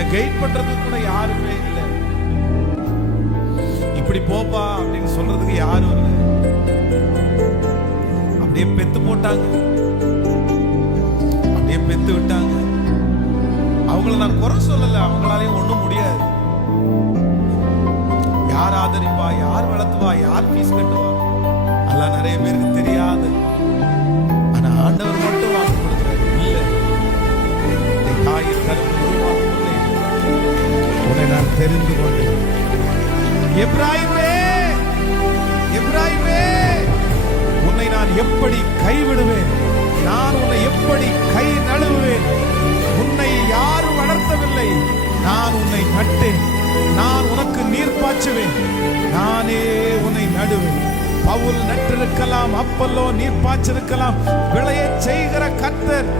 என்னை கைட் பண்றதுக்கு கூட யாருமே இல்லை. இப்படி போப்பா அப்படின்னு சொல்றதுக்கு யாரும் இல்லை. அப்படியே பெத்து போட்டாங்க, அப்படியே பெத்து விட்டாங்க. அவங்கள நான் குறை சொல்லல, அவங்களாலையும் ஒண்ணும் முடியாது. யார் ஆதரிப்பா, யார் வளர்த்துவா, யார் ஃபீஸ் கட்டுவா, அதெல்லாம் நிறைய பேருக்கு தெரியாது. ஆனா ஆண்டவர் மட்டும் வாக்கு கொடுக்கிறார். இல்ல, தாயின் கருவில் உருவாக்கும் உன்னை நான் தெரிந்து கொண்டேன். எப்ராயிமே, எப்ராயிமே, உன்னை நான் எப்படி கைவிடுவேன்? நான் உன்னை எப்படி கை நழுவுவேன்? உன்னை யாரும் வளர்த்தவில்லை, நான் உன்னை நட்டேன். நான் உனக்கு நீர் பாய்ச்சுவேன், நானே உன்னை நடுவேன். பவுல் நட்டிருக்கலாம், அப்பல்லோ நீர் பாய்ச்சிருக்கலாம், விளைய செய்கிற கர்த்தர்